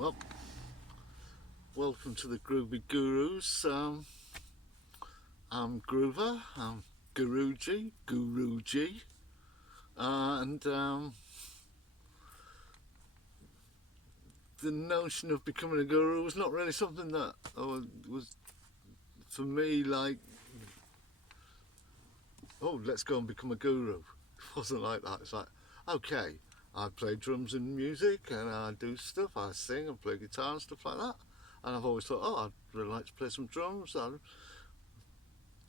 Well, welcome to the Groovy Gurus. I'm Groover, I'm Guruji, and the notion of becoming a guru was not really something that was for me like, oh, let's go and become a guru. It wasn't like that. It's like, okay, I play drums and music, and I do stuff, I sing and play guitar and stuff like that. And I've always thought, oh, I'd really like to play some drums. I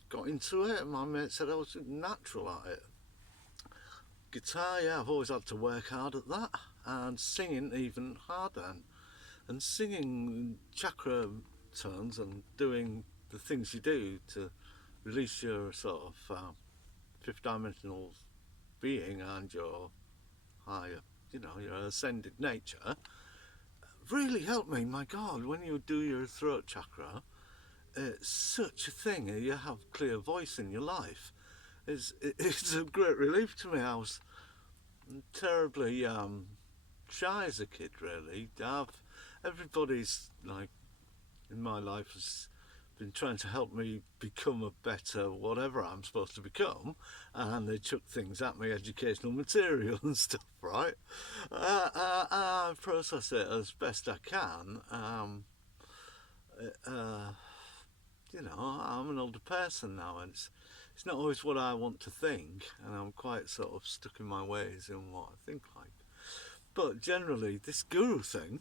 got into it, and my mate said I was natural at it. Guitar, yeah, I've always had to work hard at that, and singing even harder. And singing chakra tones and doing the things you do to release your sort of fifth dimensional being and your higher, your ascended nature really helped me. My God, when you do your throat chakra, it's such a thing. You have clear voice in your life. It's a great relief to me. I was terribly shy as a kid, really. Everybody's like in my life has been trying to help me become a better whatever I'm supposed to become, and they chuck things at me, educational material and stuff, right? I process it as best I can. I'm an older person now, and it's not always what I want to think, and I'm quite sort of stuck in my ways in what I think like. But generally, this guru thing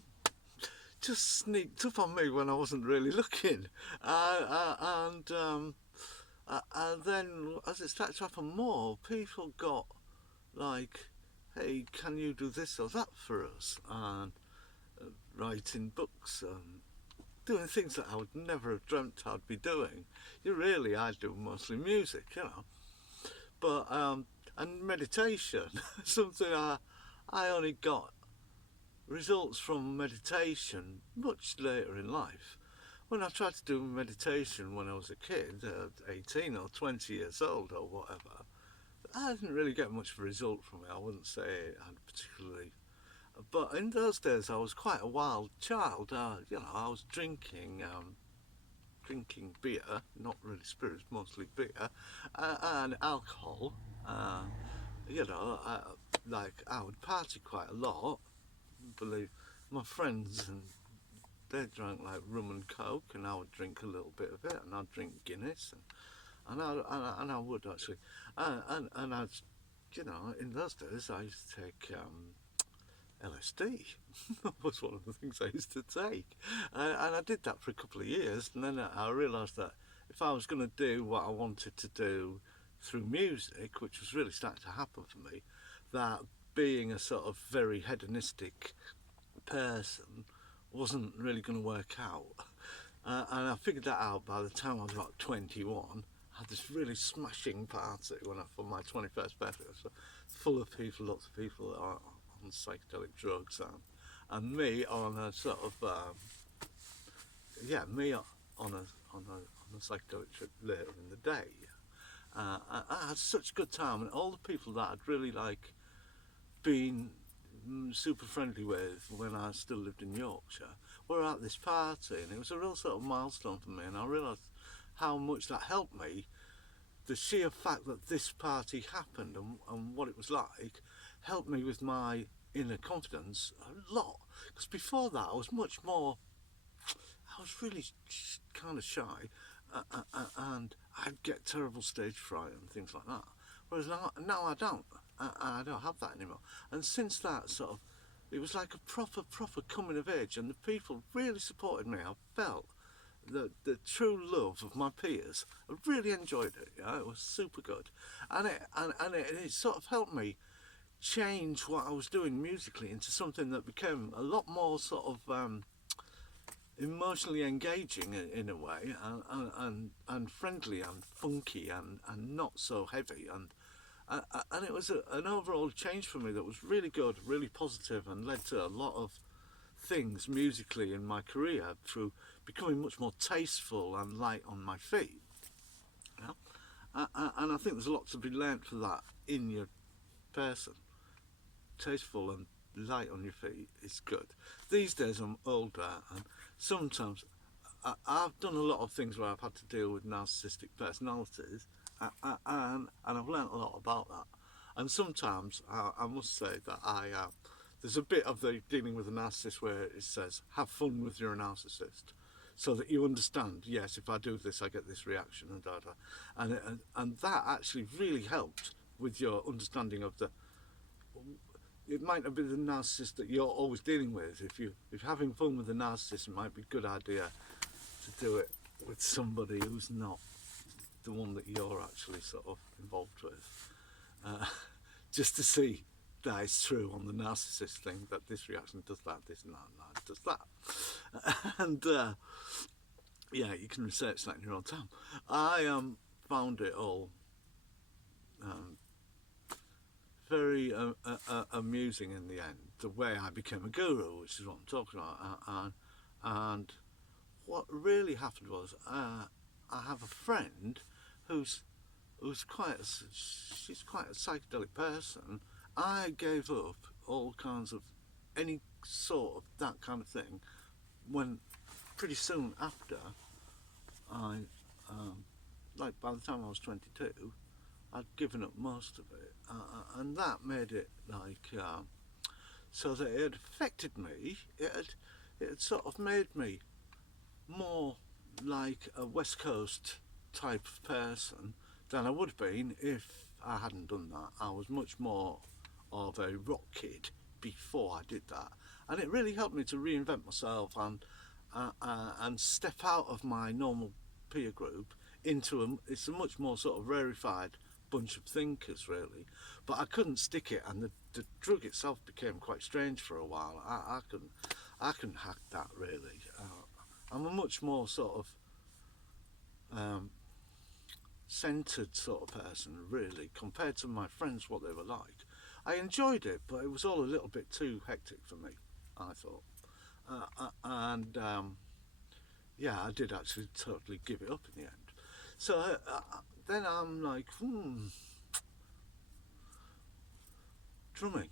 just sneaked up on me when I wasn't really looking, and then as it started to happen more, people got like, "Hey, can you do this or that for us?" and writing books and doing things that I would never have dreamt I'd be doing. I do mostly music, but and meditation, something I only got results from meditation much later in life. When I tried to do meditation when I was a kid, 18 or 20 years old or whatever, I didn't really get much of a result from it. I wouldn't say I had particularly. But in those days, I was quite a wild child. I was drinking beer, not really spirits, mostly beer, and alcohol. I would party quite a lot. Believe my friends, and they drank like rum and coke, and I would drink a little bit of it, and I'd drink Guinness, and I would actually, and I'd, in those days I used to take LSD. That was one of the things I used to take, and I did that for a couple of years, and then I realised that if I was going to do what I wanted to do through music, which was really starting to happen for me, that being a sort of very hedonistic person wasn't really going to work out. And I figured that out by the time I was about 21. I had this really smashing party for my 21st birthday. So full of people, lots of people that are on psychedelic drugs, and me on a sort of me on a psychedelic trip later in the day. I had such a good time, and all the people that I'd really like been super friendly with when I still lived in Yorkshire were at this party, and it was a real sort of milestone for me, and I realised how much that helped me. The sheer fact that this party happened and what it was like helped me with my inner confidence a lot, because before that I was really kind of shy, and I'd get terrible stage fright and things like that, whereas now I don't. I don't have that anymore. And since that sort of, it was like a proper coming of age, and the people really supported me. I felt the true love of my peers. I really enjoyed it. It was super good, and it sort of helped me change what I was doing musically into something that became a lot more sort of emotionally engaging in a way, and friendly and funky and not so heavy, and it was an overall change for me that was really good, really positive, and led to a lot of things musically in my career through becoming much more tasteful and light on my feet. And I think there's a lot to be learnt for that in your person. Tasteful and light on your feet is good. These days I'm older, and sometimes I've done a lot of things where I've had to deal with narcissistic personalities, and I've learnt a lot about that. And sometimes I must say that there's a bit of the dealing with a narcissist where it says have fun with your narcissist, so that you understand. Yes, if I do this, I get this reaction, and da da, and that actually really helped with your understanding of the. It might not be the narcissist that you're always dealing with. If you're having fun with a narcissist, it might be a good idea to do it with somebody who's not the one that you're actually sort of involved with, just to see that it's true on the narcissist thing, that this reaction does that, this and that does that. And yeah, you can research that in your own time. I found it all very amusing in the end, the way I became a guru, which is what I'm talking about. And what really happened was, I have a friend who's she's quite a psychedelic person. I gave up all kinds of any sort of that kind of thing when pretty soon after I, like by the time I was 22, I'd given up most of it, and that made it like so that it had affected me. It had sort of made me more like a West Coast type of person than I would have been if I hadn't done that. I was much more of a rock kid before I did that, and it really helped me to reinvent myself and step out of my normal peer group into it's a much more sort of rarefied bunch of thinkers, really. But I couldn't stick it, and the drug itself became quite strange for a while. I couldn't hack that, really. I'm a much more sort of centred sort of person, really, compared to my friends, what they were like. I enjoyed it, but it was all a little bit too hectic for me, I thought. And yeah, I did actually totally give it up in the end. So then I'm like, drumming.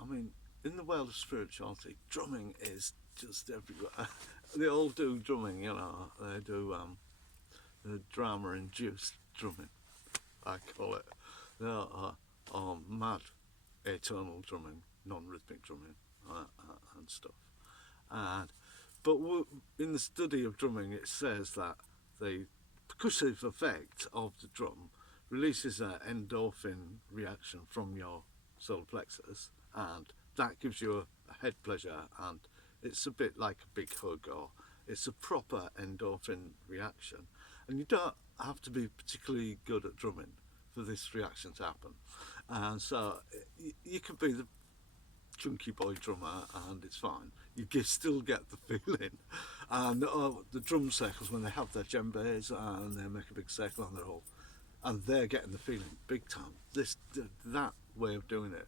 I mean, in the world of spirituality, drumming is just everywhere. They all do drumming, you know. They do the drama-induced drumming, I call it. They are mad, atonal drumming, non-rhythmic drumming, and stuff. But in the study of drumming, it says that the percussive effect of the drum releases an endorphin reaction from your solar plexus, and that gives you a head pleasure, and it's a bit like a big hug, or it's a proper endorphin reaction. And you don't have to be particularly good at drumming for this reaction to happen. And so you could be the chunky boy drummer and it's fine. You still get the feeling. And the drum circles, when they have their djembes and they make a big circle and they're getting the feeling big time. That way of doing it,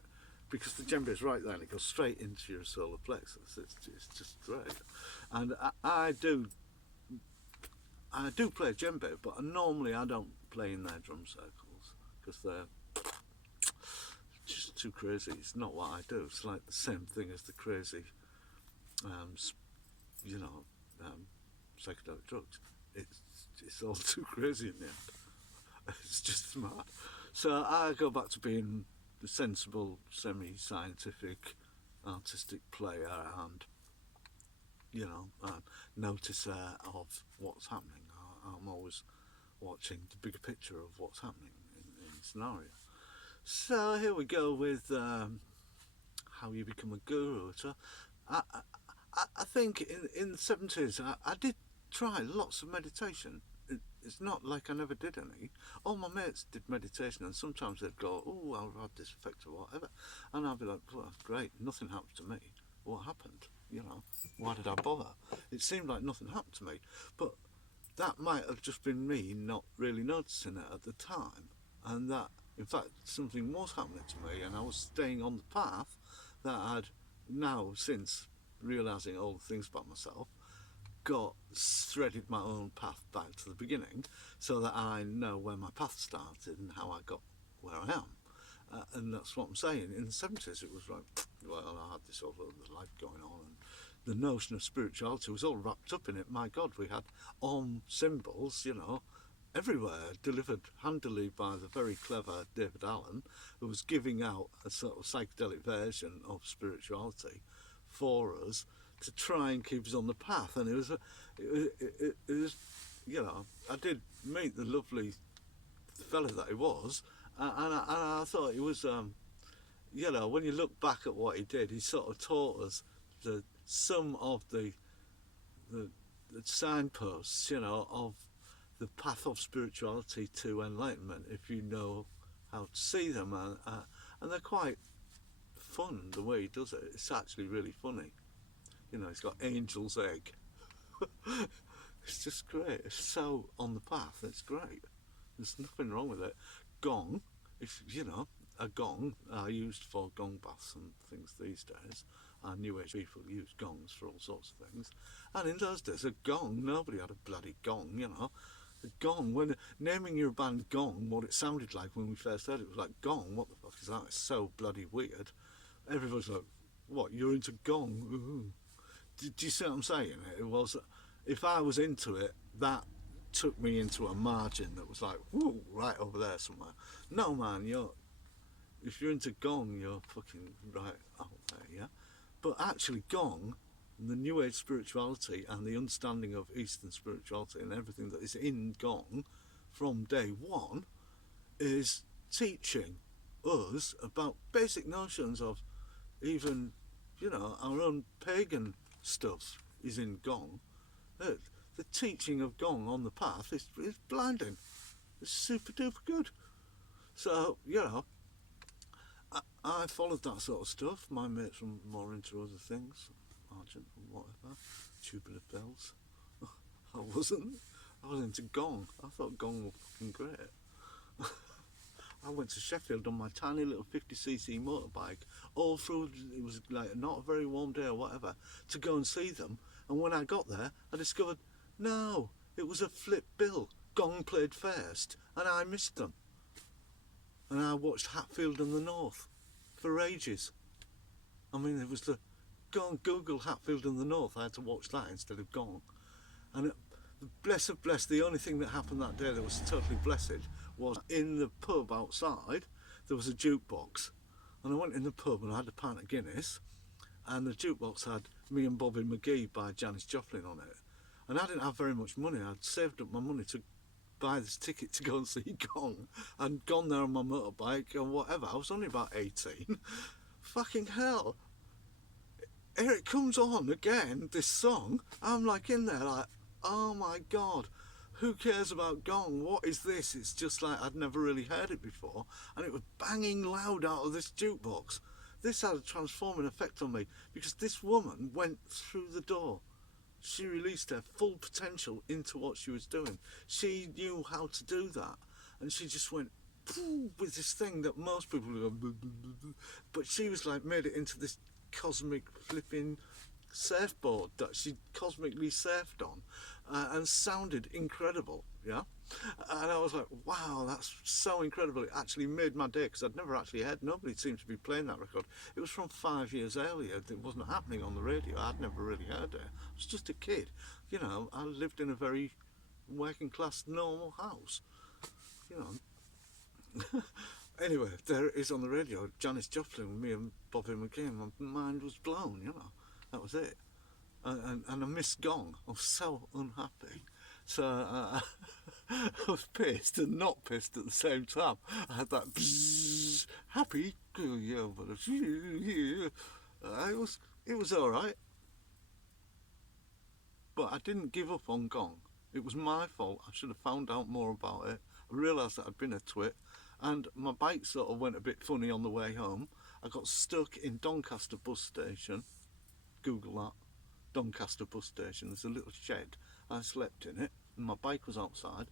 because the djembe is right there and it goes straight into your solar plexus. It's just great. And I do play djembe, but normally I don't play in their drum circles because they're just too crazy. It's not what I do. It's like the same thing as the crazy, psychedelic drugs. It's all too crazy in the end. It's just mad. So I go back to being the sensible, semi-scientific, artistic player and, noticer of what's happening. I'm always watching the bigger picture of what's happening in the scenario. So here we go with how you become a guru. So I think in the 70s I did try lots of meditation. It's not like I never did any. All my mates did meditation, and sometimes they'd go, "Oh, I've had this effect or whatever," and I'd be like, "Well, great, nothing happened to me. What happened? Why did I bother?" It seemed like nothing happened to me, but that might have just been me not really noticing it at the time, and that in fact something was happening to me, and I was staying on the path that I'd now, since realising all the things about myself, got threaded my own path back to the beginning, so that I know where my path started and how I got where I am. And that's what I'm saying. In the 70s it was like, well, I had this other life going on, and the notion of spirituality was all wrapped up in it. My God, we had symbols, everywhere, delivered handily by the very clever David Allen, who was giving out a sort of psychedelic version of spirituality for us to try and keep us on the path. And it was, I did meet the lovely fella that he was, and I thought he was, when you look back at what he did, he sort of taught us some of the signposts, of the path of spirituality to enlightenment, if you know how to see them, and they're quite fun the way he does it. It's actually really funny. He's got angel's egg. It's just great. It's so on the path. It's great. There's nothing wrong with it. Gong, a gong are used for gong baths and things these days. And New Age people use gongs for all sorts of things. And in those days, a gong, nobody had a bloody gong, A gong, when naming your band Gong, what it sounded like when we first heard it was like, Gong, what the fuck is that? It's so bloody weird. Everybody's like, what, you're into gong? Ooh. Do you see what I'm saying? It was, if I was into it, that took me into a margin that was like, whoo, right over there somewhere. No, man, if you're into gong, you're fucking right out there, yeah? But actually, gong, the New Age spirituality and the understanding of Eastern spirituality and everything that is in gong from day one is teaching us about basic notions of even, our own pagan stuff is in gong. The teaching of gong on the path is blinding. It's super duper good. So, I followed that sort of stuff. My mates were more into other things, Argent and whatever, tubular bells. I wasn't. I was into gong. I thought gong was fucking great. I went to Sheffield on my tiny little 50cc motorbike, all through, it was like not a very warm day or whatever, to go and see them. And when I got there, I discovered, no, it was a flip bill. Gong played first, and I missed them. And I watched Hatfield and the North for ages. I mean, it was go and Google Hatfield and the North. I had to watch that instead of Gong. And bless, the only thing that happened that day that was totally blessed was in the pub outside, there was a jukebox. And I went in the pub and I had a pint of Guinness, and the jukebox had Me and Bobby McGee by Janis Joplin on it. And I didn't have very much money. I'd saved up my money to buy this ticket to go and see Gong, and gone there on my motorbike or whatever. I was only about 18. Fucking hell. Here it comes on again, this song. I'm like in there like, oh my God, who cares about Gong? What is this? It's just like I'd never really heard it before, and it was banging loud out of this jukebox. This had a transforming effect on me because this woman went through the door. She released her full potential into what she was doing. She knew how to do that, and she just went with this thing that most people go, but she was like made it into this cosmic flipping surfboard that she cosmically surfed on, and sounded incredible, yeah. And I was like, wow, that's so incredible. It actually made my day because I'd never actually heard, nobody seemed to be playing that record. It was from 5 years earlier. It wasn't happening on the radio. I'd never really heard it. I was just a kid, I lived in a very working class normal house, Anyway, there it is on the radio, Janis Joplin with me and Bobby McGee. My mind was blown, that was it. And I missed Gong. I was so unhappy. So I was pissed and not pissed at the same time. I had that bzzz, happy, yeah, but it was all right. But I didn't give up on Gong. It was my fault. I should have found out more about it. I realised that I'd been a twit, and my bike sort of went a bit funny on the way home. I got stuck in Doncaster bus station. Google that. Doncaster bus station. There's a little shed. I slept in it, and my bike was outside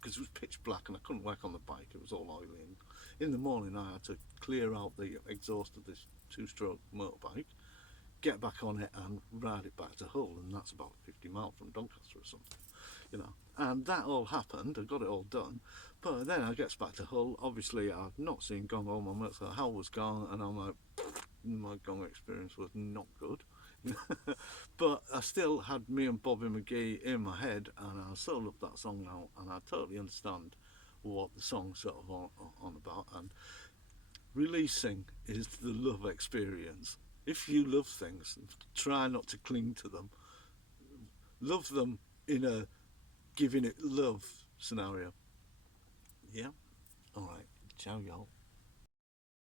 because it was pitch black and I couldn't work on the bike. It was all oily. And in the morning, I had to clear out the exhaust of this two-stroke motorbike, get back on it, and ride it back to Hull. And that's about 50 miles from Doncaster or something, And that all happened. I got it all done. But then I gets back to Hull. Obviously, I've not seen Gong all my mates. So how was Gong? And I'm like, my gong experience was not good. But I still had me and Bobby McGee in my head, and I still love that song now, and I totally understand what the song's sort of on about. And releasing is the love experience. If you love things, try not to cling to them. Love them in a giving it love scenario. Yeah? Alright. Ciao, y'all.